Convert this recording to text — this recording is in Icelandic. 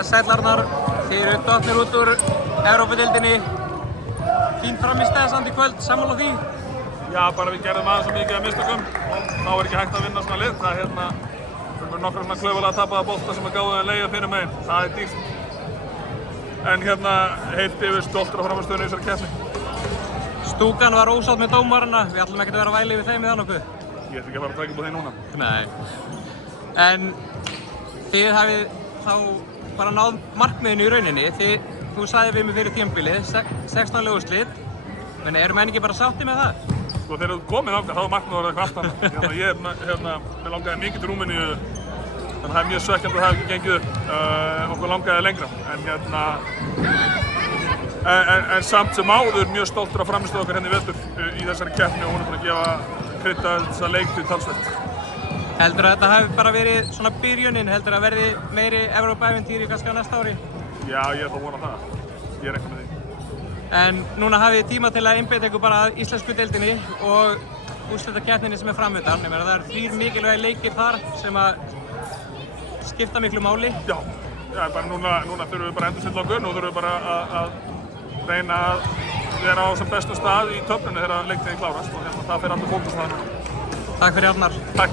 Sæll Arnar, þið eru dottnir út úr Evrópudeildinni. Fín frammistaða samt í kvöld, sammála því? Já, bara við gerðum aðeins svo mikið af mistökum og þá er ekki hægt að vinna svona lið. Það er við erum nokkrum klaufalega tapaða bolta sem gáðu að leigja fyrir meginn. Það er dýrt. En heilt yfir stoltur á frammistöðunni í þessari keppni. Stúkan var ósátt með dómarana, við ætlum ekkert að vera að væli við þeim eða nokkuð. Ég ætla ekki að fara að taka upp á því núna. Nei. En þið hafið þá bara náð markmiðinu í rauninni. Þú sagði við mig fyrir tímabilið, 16 löguslit. Men eru menn ekki bara sátti með það? Sko þegar þú komið þangað, þá var markmiðið orðið eitthvað aftan. Mér langaði mikið til Rúmeníu, þannig að það er mjög svekkjandi að það hafi ekki gengið upp. Okkur langaði lengra. En samt sem áður mjög stoltur af frammistöðu okkar hérna í vetur í þessari keppni og hún er búin að gefa krydda þessa leiktíð talsvert. Heldur að þetta hafi bara verið svona byrjunin? Heldur að verði meiri Evrópuævintýri kannski á næsta ári? Já, ég ætla að vona það. Ég er eitthvað með því. En núna hafið þið tíma til að einbeita ykkur bara að íslensku deildinni og úrslitakeppninni sem er framundan. Ég meina það eru 3 mikilvægir leikir þar sem að skipta miklu máli. Já, bara núna þurfum við bara að endurstilla okkur. Nú þurfum við bara að reyna að vera á sem bestum stað í töflunni þegar leiktíðin klárast og það fer allur fókus á það núna. Takk fyrir Arnar. Takk.